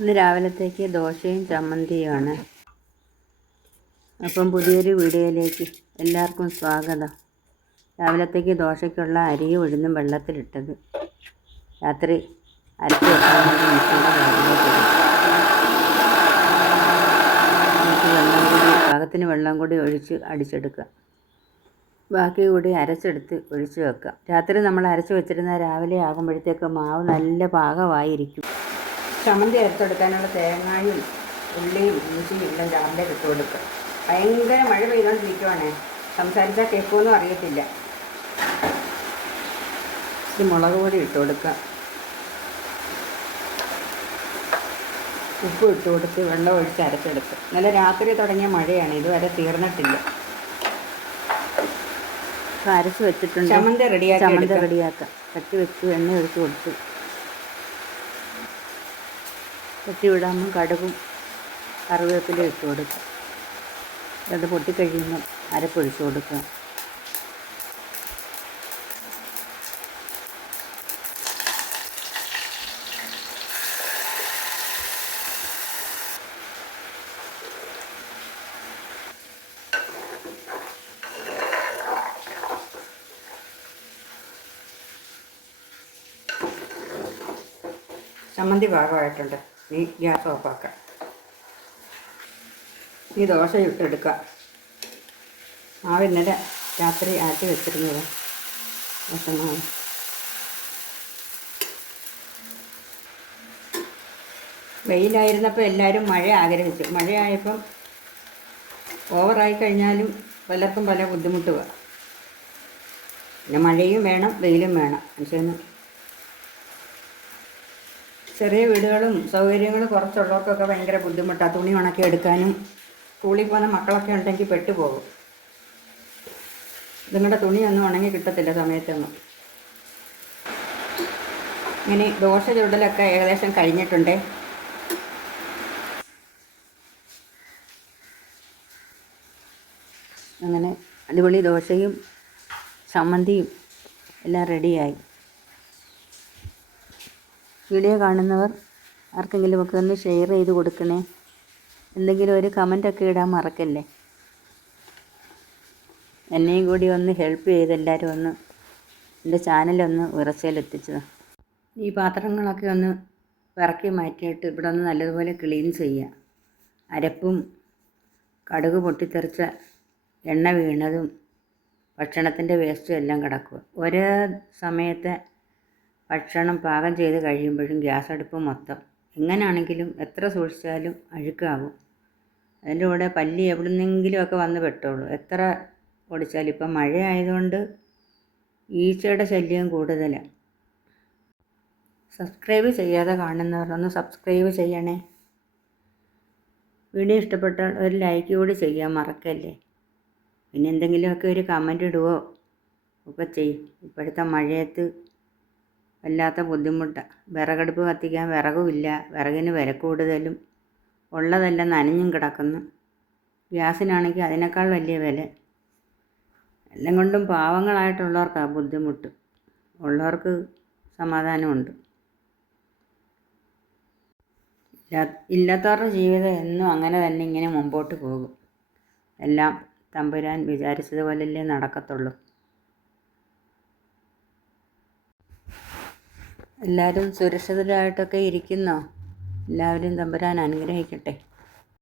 ഇന്ന് രാവിലത്തേക്ക് ദോശയും ചമ്മന്തിയുമാണ്. അപ്പം പുതിയൊരു വീഡിയോയിലേക്ക് എല്ലാവർക്കും സ്വാഗതം. രാവിലത്തേക്ക് ദോശയ്ക്കുള്ള അരിയും ഉഴുന്നും വെള്ളത്തിലിട്ടത് രാത്രി അരച്ച് വെക്കാൻ വേണ്ടി മിക്സിയുടെ പാകത്തിന് വെള്ളം കൂടി ഒഴിച്ച് അടിച്ചെടുക്കുക. ബാക്കി കൂടി അരച്ചെടുത്ത് ഒഴിച്ച് വെക്കാം. രാത്രി നമ്മൾ അരച്ച് വെച്ചിരുന്ന രാവിലെ ആകുമ്പോഴത്തേക്ക് മാവ് നല്ല പാകമായിരിക്കും. ചമ്മന്തി അരച്ചെടുക്കാനുള്ള തേങ്ങയും ഉള്ളിയും ഇഞ്ചിയും എല്ലാം രാവിലെ ഇട്ട് കൊടുക്കുക. ഭയങ്കര മഴ പെയ്തുകൊണ്ടിരിക്കുവാണേ, സംസാരിച്ചാൽ കേൾക്കുമെന്നും അറിയത്തില്ല. ഇത് മുളക് പൊടി ഇട്ട് കൊടുക്കുക, ഉപ്പ് ഇട്ട് കൊടുത്ത് വെള്ളം ഒഴിച്ച് അരച്ചെടുക്കുക. ഇന്നലെ രാത്രി തുടങ്ങിയ മഴയാണ്, ഇതുവരെ തീർന്നിട്ടില്ല. അരച്ച് വെച്ചിട്ടുണ്ട്. ചമ്മന്തി റെഡിയാക്കാം. ചട്ടി വെച്ച് എണ്ണ ഒഴിച്ച് കൊടുത്ത് ചട്ടി വിടാമ്പോൾ കടുകും കറിവേപ്പില ഇട്ട് കൊടുക്കുക. അത് പൊട്ടിക്കഴിയുമ്പം അരപ്പൊഴിച്ച് കൊടുക്കുക. ചമ്മന്തി പാകമായിട്ടുണ്ട്. ഈ ഗ്യാസ് ഓഫാക്കാം. ഈ ദോശ ഇട്ടെടുക്കുക. മാവ് ഇന്നലെ രാത്രി ആറ്റി വെച്ചിരുന്നത് ദോശമാവ്. വെയിലായിരുന്നപ്പോൾ എല്ലാവരും മഴ ആഗ്രഹിച്ചു. മഴയായപ്പം ഓവറായി കഴിഞ്ഞാലും പലർക്കും പല ബുദ്ധിമുട്ടുക. പിന്നെ മഴയും വേണം വെയിലും വേണം. മനുഷ്യന് ചെറിയ വീടുകളും സൗകര്യങ്ങളും കുറച്ചുള്ളവർക്കൊക്കെ ഭയങ്കര ബുദ്ധിമുട്ടാണ്. തുണി ഉണക്കി എടുക്കാനും സ്കൂളിൽ പോകുന്ന മക്കളൊക്കെ ഉണ്ടെങ്കിൽ പെട്ടുപോകും. നിങ്ങളുടെ തുണിയൊന്നും ഉണങ്ങി കിട്ടത്തില്ല സമയത്തൊന്നും. ഇങ്ങനെ ദോശ ചുടലൊക്കെ ഏകദേശം കഴിഞ്ഞിട്ടുണ്ട്. അങ്ങനെ അടിപൊളി ദോശയും ചമ്മന്തിയും എല്ലാം റെഡിയായി. വീഡിയോ കാണുന്നവർ ആർക്കെങ്കിലുമൊക്കെ ഒന്ന് ഷെയർ ചെയ്ത് കൊടുക്കണേ. എന്തെങ്കിലും ഒരു കമൻറ്റൊക്കെ ഇടാൻ മറക്കല്ലേ. എന്നെയും കൂടി ഒന്ന് ഹെൽപ്പ് ചെയ്ത് എല്ലാവരും ഒന്ന് എൻ്റെ ചാനലൊന്ന് ഉയർച്ചയിലെത്തിച്ചത്. ഈ പാത്രങ്ങളൊക്കെ ഒന്ന് ഇറക്കി മാറ്റിയിട്ട് ഇവിടെ ഒന്ന് നല്ലതുപോലെ ക്ലീൻ ചെയ്യുക. അരപ്പും കടുക് പൊട്ടിത്തെറിച്ച എണ്ണ വീണതും ഭക്ഷണത്തിൻ്റെ വേസ്റ്റും എല്ലാം കിടക്കുക. ഒരേ സമയത്തെ ഭക്ഷണം പാകം ചെയ്ത് കഴിയുമ്പോഴും ഗ്യാസ് അടുപ്പ് മൊത്തം എങ്ങനെയാണെങ്കിലും എത്ര സൂക്ഷിച്ചാലും അഴുക്കാകും. അതിൻ്റെ കൂടെ പല്ലി എവിടുന്നെങ്കിലുമൊക്കെ വന്ന് പെട്ടോളൂ. എത്ര ഓടിച്ചാലും. ഇപ്പം മഴ ആയതുകൊണ്ട് ഈച്ചയുടെ ശല്യം കൂടുതലാണ്. സബ്സ്ക്രൈബ് ചെയ്യാതെ കാണുന്നവർ ഒന്ന് സബ്സ്ക്രൈബ് ചെയ്യണേ. വീഡിയോ ഇഷ്ടപ്പെട്ടാൽ ഒരു ലൈക്ക് കൂടി ചെയ്യാൻ മറക്കല്ലേ. പിന്നെ എന്തെങ്കിലുമൊക്കെ ഒരു കമൻ്റ് ഇടുവോ ഒക്കെ ചെയ്യും. ഇപ്പോഴത്തെ മഴയത്ത് വല്ലാത്ത ബുദ്ധിമുട്ടാണ്. വിറകടുപ്പ് കത്തിക്കാൻ വിറകുമില്ല. വിറകിന് വില കൂടുതലും. ഉള്ളതെല്ലാം നനഞ്ഞും കിടക്കുന്നു. ഗ്യാസിനാണെങ്കിൽ അതിനേക്കാൾ വലിയ വില. എല്ലാം കൊണ്ടും പാവങ്ങളായിട്ടുള്ളവർക്കാണ് ബുദ്ധിമുട്ട്. ഉള്ളവർക്ക് സമാധാനമുണ്ട്. ഇല്ലാത്തവരുടെ ജീവിതം എന്നും അങ്ങനെ തന്നെ ഇങ്ങനെ മുമ്പോട്ട് പോകും. എല്ലാം തമ്പുരാൻ വിചാരിച്ചതുപോലല്ലേ നടക്കത്തുള്ളൂ. എല്ലാവരും സുരക്ഷിതരായിട്ടൊക്കെ ഇരിക്കുന്നോ? എല്ലാവരും തമ്പുരാൻ അനുഗ്രഹിക്കട്ടെ.